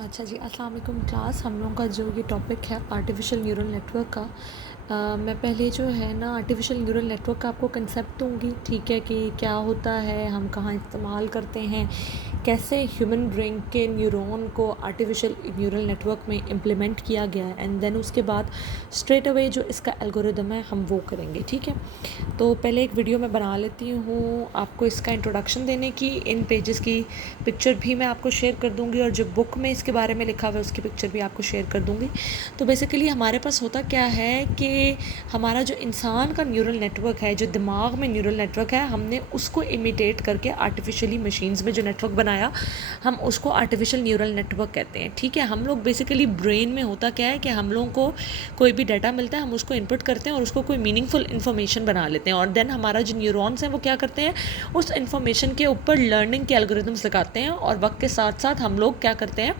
अच्छा जी, अस्सलाम वालेकुम क्लास। हम लोगों का जो ये टॉपिक है आर्टिफिशियल न्यूरल नेटवर्क का, मैं पहले जो है ना आर्टिफिशियल न्यूरल नेटवर्क का आपको कंसेप्ट दूँगी, ठीक है, कि क्या होता है, हम कहाँ इस्तेमाल करते हैं, कैसे ह्यूमन ब्रेन के न्यूरॉन को आर्टिफिशियल न्यूरल नेटवर्क में इम्प्लीमेंट किया गया है, एंड देन उसके बाद स्ट्रेट अवे जो इसका एल्गोरिदम है हम वो करेंगे, ठीक है। तो पहले एक वीडियो मैं बना लेती हूँ आपको इसका इंट्रोडक्शन देने की। इन पेजेस की पिक्चर भी मैं आपको शेयर कर दूँगी और जो बुक में इसके बारे में लिखा हुआ है उसकी पिक्चर भी आपको शेयर कर दूँगी। तो बेसिकली हमारे पास होता क्या है कि हमारा जो इंसान का न्यूरल नेटवर्क है, जो दिमाग में न्यूरल नेटवर्क है, हमने उसको इमिटेट करके आर्टिफिशियली मशीन्स में जो नेटवर्क बनाया, हम उसको आर्टिफिशियल न्यूरल नेटवर्क कहते हैं, ठीक है। हम लोग बेसिकली ब्रेन में होता क्या है कि हम लोगों को कोई भी डाटा मिलता है, हम उसको इनपुट करते हैं और उसको कोई मीनिंगफुल इन्फॉर्मेशन बना लेते हैं, और देन हमारा जो न्यूरॉन्स हैं वो क्या करते हैं, उस इन्फॉर्मेशन के ऊपर लर्निंग के एल्गोरिदम्स लगाते हैं। और वक्त के साथ साथ हम लोग क्या करते हैं,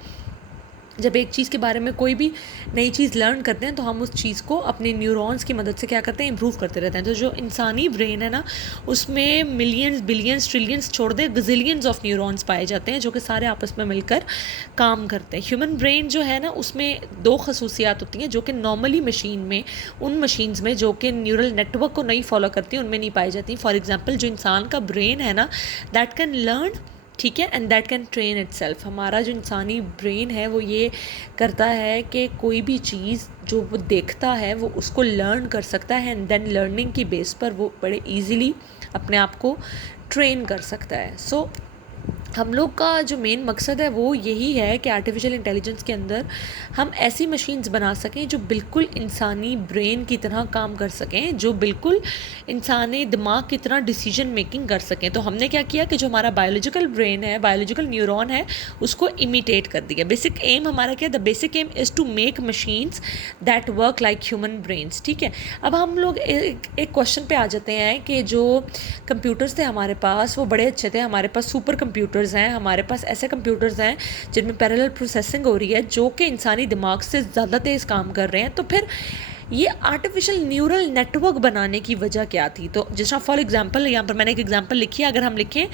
जब एक चीज़ के बारे में कोई भी नई चीज़ लर्न करते हैं तो हम उस चीज़ को अपने न्यूरॉन्स की मदद से क्या करते हैं, इम्प्रूव करते रहते हैं। तो जो इंसानी ब्रेन है ना, उसमें मिलियंस बिलियंस ट्रिलियंस छोड़ दे गजिलियंस ऑफ न्यूरॉन्स पाए जाते हैं जो कि सारे आपस में मिलकर काम करते हैं। ह्यूमन ब्रेन जो है ना, उसमें दो खसूसियात होती हैं जो कि नॉर्मली मशीन में, उन मशीन्स में जो कि न्यूरल नेटवर्क को नहीं फॉलो करती, उनमें नहीं पाई जाती। फॉर एग्जाम्पल, जो इंसान का ब्रेन है ना, दैट कैन लर्न, ठीक है, and that can train itself. हमारा जो इंसानी ब्रेन है वो ये करता है कि कोई भी चीज़ जो वो देखता है वो उसको लर्न कर सकता है, एंड देन लर्निंग की बेस पर वो बड़े इजीली अपने आप को ट्रेन कर सकता है। सो हम लोग का जो मेन मकसद है वो यही है कि आर्टिफिशियल इंटेलिजेंस के अंदर हम ऐसी मशीन्स बना सकें जो बिल्कुल इंसानी ब्रेन की तरह काम कर सकें, जो बिल्कुल इंसानी दिमाग की तरह डिसीजन मेकिंग कर सकें। तो हमने क्या किया कि जो हमारा बायोलॉजिकल ब्रेन है, बायोलॉजिकल न्यूरॉन है, उसको इमिटेट कर दिया। बेसिक एम हमारा क्या, the basic aim is to make machines that work like human brains, ठीक है। अब हम लोग एक क्वेश्चन पे आ जाते हैं कि जो कंप्यूटर्स थे हमारे पास वो बड़े अच्छे थे, हमारे पास सुपर कंप्यूटर्स हैं, हमारे पास ऐसे कंप्यूटर्स हैं जिनमें पैरेलल प्रोसेसिंग हो रही है जो कि इंसानी दिमाग से ज़्यादा तेज़ काम कर रहे हैं। तो फिर ये आर्टिफिशियल न्यूरल नेटवर्क बनाने की वजह क्या थी? तो जैसा फॉर एग्जांपल यहाँ पर मैंने एक एग्जांपल लिखी है, अगर हम लिखें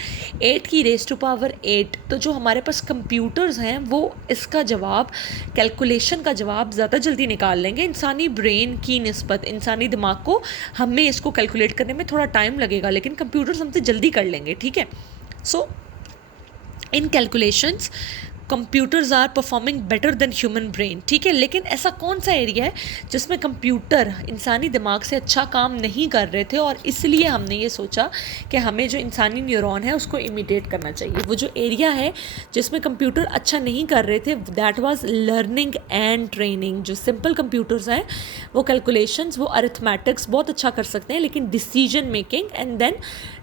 8 की रेज़ टू पावर 8, तो जो हमारे पास कंप्यूटर्स हैं वो इसका जवाब, कैलकुलेशन का जवाब ज़्यादा जल्दी निकाल लेंगे इंसानी ब्रेन की निस्बत। इंसानी दिमाग को, हमें इसको कैलकुलेट करने में थोड़ा टाइम लगेगा, लेकिन कंप्यूटर्स हमसे जल्दी कर लेंगे, ठीक है। So in calculations computers are performing better than human brain, ठीक है। लेकिन ऐसा कौन सा एरिया है जिसमें कंप्यूटर इंसानी दिमाग से अच्छा काम नहीं कर रहे थे, और इसलिए हमने ये सोचा कि हमें जो इंसानी न्यूरॉन है उसको इमिटेट करना चाहिए। वो जो एरिया है जिसमें कंप्यूटर अच्छा नहीं कर रहे थे, that was learning and training. जो सिंपल कंप्यूटर्स हैं वो कैलकुलेशंस, वो अरिथमेटिक्स बहुत अच्छा कर सकते हैं, लेकिन decision making, and then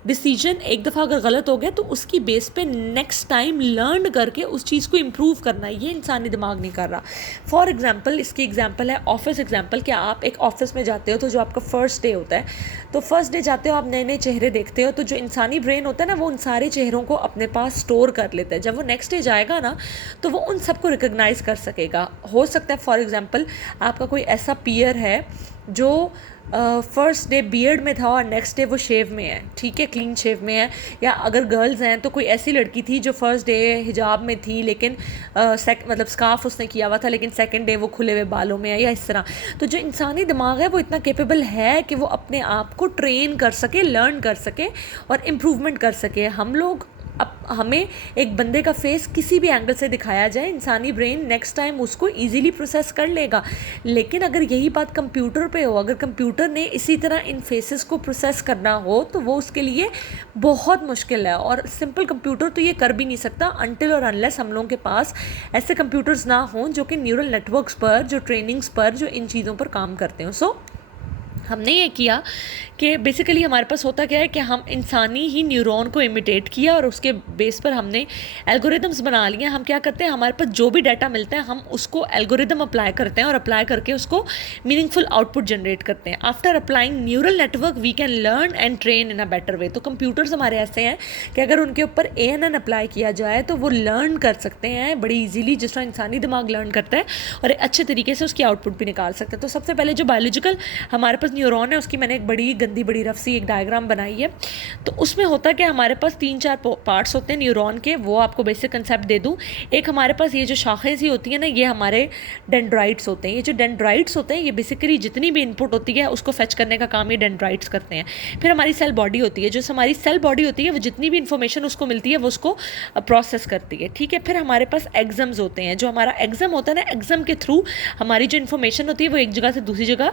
decision एक दफ़ा अगर गलत हो गया तो उसकी बेस पे नेक्स्ट टाइम लर्न करके उस चीज़ को इम्प्रूव करना, ये इंसानी दिमाग नहीं कर रहा। फॉर एग्जांपल, इसकी एग्जांपल है ऑफिस एग्जांपल, कि आप एक ऑफिस में जाते हो तो जो आपका फर्स्ट डे होता है, तो फर्स्ट डे जाते हो, आप नए नए चेहरे देखते हो, तो जो इंसानी ब्रेन होता है ना, वो उन सारे चेहरों को अपने पास स्टोर कर लेता है। जब वो नेक्स्ट डे जाएगा ना, तो वो उन सबको रिकग्नाइज कर सकेगा। हो सकता है फॉर एग्जांपल आपका कोई ऐसा पीयर है जो फर्स्ट डे बियर्ड में था और नेक्स्ट डे वो शेव में है, ठीक है, क्लीन शेव में है। या अगर गर्ल्स हैं तो कोई ऐसी लड़की थी जो फर्स्ट डे हिजाब में थी, लेकिन मतलब स्कार्फ उसने किया हुआ था, लेकिन सेकंड डे वो खुले हुए बालों में है, या इस तरह। तो जो इंसानी दिमाग है वो इतना कैपेबल है कि वो अपने आप को ट्रेन कर सके, लर्न कर सके और इम्प्रूवमेंट कर सके। हम लोग, अब हमें एक बंदे का फेस किसी भी एंगल से दिखाया जाए, इंसानी ब्रेन नेक्स्ट टाइम उसको इजीली प्रोसेस कर लेगा। लेकिन अगर यही बात कंप्यूटर पे हो, अगर कंप्यूटर ने इसी तरह इन फेसेस को प्रोसेस करना हो, तो वो उसके लिए बहुत मुश्किल है, और सिंपल कंप्यूटर तो ये कर भी नहीं सकता अनटिल और अनलेस हम लोगों के पास ऐसे कंप्यूटर्स ना हों जो कि न्यूरल नेटवर्क्स पर, जो ट्रेनिंग्स पर, जो इन चीज़ों पर काम करते हो। सो हमने ये किया कि बेसिकली हमारे पास होता क्या है कि हम इंसानी ही न्यूरॉन को इमिटेट किया और उसके बेस पर हमने एल्गोरिदम्स बना लिए। हम क्या करते हैं, हमारे पास जो भी डाटा मिलता है हम उसको एल्गोरिदम अप्लाई करते हैं और अप्लाई करके उसको मीनिंगफुल आउटपुट जनरेट करते हैं। After applying neural network we can learn and train in a better way. तो कंप्यूटर्स हमारे ऐसे हैं कि अगर उनके ऊपर ANN अप्लाई किया जाए तो वो लर्न कर सकते हैं बड़ी ईजीली, जिस तरह इंसानी दिमाग लर्न करता है, और अच्छे तरीके से उसकी आउटपुट भी निकाल सकते हैं। तो सबसे पहले जो बायोलॉजिकल हमारे पास न्यूरॉन है उसकी मैंने एक बड़ी गंदी बड़ी रफ सी एक डायग्राम बनाई है। तो उसमें होता है कि हमारे पास 3-4 पार्ट्स होते हैं न्यूरॉन के, वो आपको बेसिक कंसेप्ट दे दूँ। एक हमारे पास ये जो शाखें सी होती हैं ना, ये हमारे डेंड्राइट्स होते हैं। ये जो डेंड्राइट्स होते हैं ये बेसिकली जितनी भी इनपुट होती है उसको फेच करने का काम ये डेंड्राइट्स करते हैं। फिर हमारी सेल बॉडी होती है, जो हमारी सेल बॉडी होती है वो जितनी भी इन्फॉर्मेशन उसको मिलती है वो उसको प्रोसेस करती है, ठीक है। फिर हमारे पास एग्जाम्स होते हैं, जो हमारा एग्जाम होता है ना, एग्जाम के थ्रू हमारी जो इन्फॉर्मेशन होती है वो एक जगह से दूसरी जगह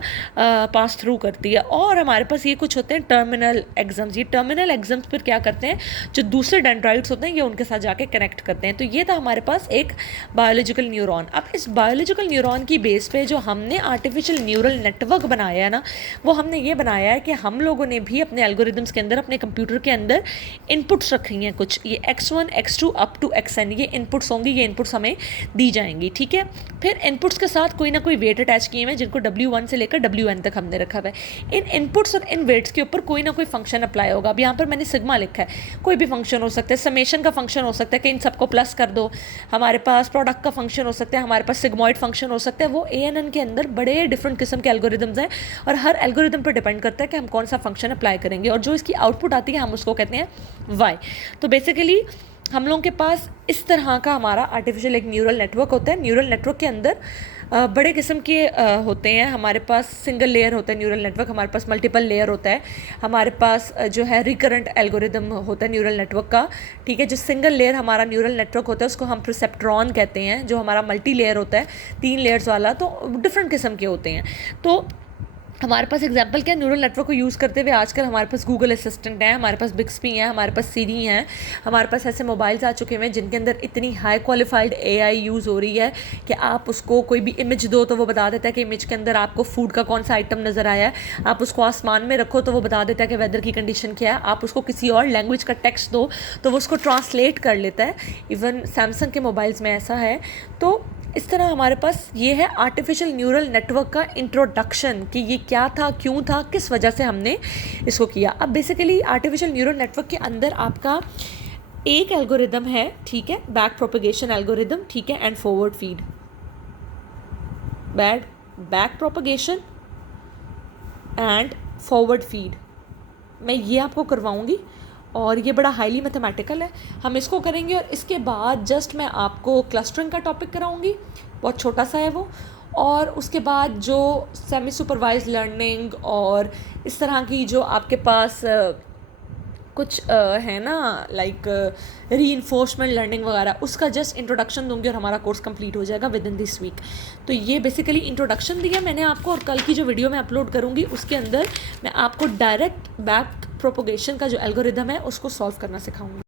पास थ्रू करती है। और हमारे पास ये कुछ होते हैं टर्मिनल एग्जाम्स। ये टर्मिनल एग्जाम्स फिर क्या करते हैं, जो दूसरे डेंड्राइट्स होते हैं ये उनके साथ जाके कनेक्ट करते हैं। तो ये था हमारे पास एक बायोलॉजिकल न्यूरॉन। अब इस बायोलॉजिकल न्यूरॉन की बेस पे जो हमने आर्टिफिशियल न्यूरल नेटवर्क बनाया है ना, वो हमने ये बनाया है कि हम लोगों ने भी अपने एल्गोरिदम्स के अंदर, अपने कंप्यूटर के अंदर इनपुट्स रखी हैं कुछ, ये x1 x2 up to xn ये इनपुट्स होंगी, ये इनपुट्स हमें दी जाएंगी, ठीक है। फिर इनपुट्स के साथ कोई ना कोई वेट अटैच किए हुए हैं, जिनको w1 से लेकर wn तक हमने रखा हुआ है। इन इनपुट्स और इन वेट्स के ऊपर कोई ना कोई फंक्शन अप्लाई होगा। अब यहाँ पर मैंने सिग्मा लिखा है, कोई भी फंक्शन हो सकता है, समेशन का फंक्शन हो सकता है कि इन सबको प्लस कर दो, हमारे पास प्रोडक्ट का फंक्शन हो सकता है, हमारे पास सिग्मॉइड फंक्शन हो सकता है। वो ANN के अंदर बड़े डिफरेंट किस्म के एल्गोरिदम्स हैं और हर एल्गोरिदम पर डिपेंड करता है कि हम कौन सा फंक्शन अप्लाई करेंगे, और जो इसकी आउटपुट आती है हम उसको कहते हैं y। तो बेसिकली हम लोगों के पास इस तरह का हमारा आर्टिफिशियल एक न्यूरल नेटवर्क होता है। न्यूरल नेटवर्क के अंदर बड़े किस्म के होते हैं। हमारे पास सिंगल लेयर होता है न्यूरल नेटवर्क, हमारे पास मल्टीपल लेयर होता है, हमारे पास जो है रिकरेंट एल्गोरिदम होता है न्यूरल नेटवर्क का, ठीक है। जो सिंगल लेयर हमारा न्यूरल नेटवर्क होता है उसको हम परसेप्ट्रॉन कहते हैं। जो हमारा मल्टी लेयर होता है 3 लेयर्स वाला, तो डिफरेंट किस्म के होते हैं। तो हमारे पास एग्जांपल क्या है, न्यूरल नेटवर्क को यूज़ करते हुए आजकल हमारे पास गूगल असिस्टेंट है, हमारे पास बिक्सबी है, हमारे पास सीरी हैं, हमारे पास ऐसे मोबाइल्स आ चुके हैं जिनके अंदर इतनी हाई क्वालिफाइड AI यूज़ हो रही है कि आप उसको कोई भी इमेज दो तो वो बता देता है कि इमेज के अंदर आपको फूड का कौन सा आइटम नज़र आया है। आप उसको आसमान में रखो तो वो बता देता है कि वेदर की कंडीशन क्या है। आप उसको किसी और लैंग्वेज का टेक्स्ट दो तो वो उसको ट्रांसलेट कर लेता है। इवन सैमसंग के मोबाइल्स में ऐसा है। तो इस तरह हमारे पास ये है आर्टिफिशियल न्यूरल नेटवर्क का इंट्रोडक्शन कि ये क्या था, क्यों था, किस वजह से हमने इसको किया। अब बेसिकली आर्टिफिशियल न्यूरल नेटवर्क के अंदर आपका एक एल्गोरिदम है, ठीक है, बैक प्रोपगेशन एल्गोरिदम, ठीक है, and forward feed. Back propagation and forward feed मैं ये आपको करवाऊंगी और ये बड़ा हाईली मैथमेटिकल है, हम इसको करेंगे। और इसके बाद जस्ट मैं आपको क्लस्टरिंग का टॉपिक कराऊंगी, बहुत छोटा सा है वो। और उसके बाद जो सेमी सुपरवाइज लर्निंग और इस तरह की जो आपके पास कुछ है ना, लाइक रीइंफोर्समेंट लर्निंग वगैरह, उसका जस्ट इंट्रोडक्शन दूंगी और हमारा कोर्स कंप्लीट हो जाएगा विद इन दिस वीक। तो ये बेसिकली इंट्रोडक्शन दिया मैंने आपको, और कल की जो वीडियो मैं अपलोड करूँगी उसके अंदर मैं आपको डायरेक्ट बैक प्रोपोगेशन का जो एल्गोरिदम है उसको सॉल्व करना सिखाऊंगी।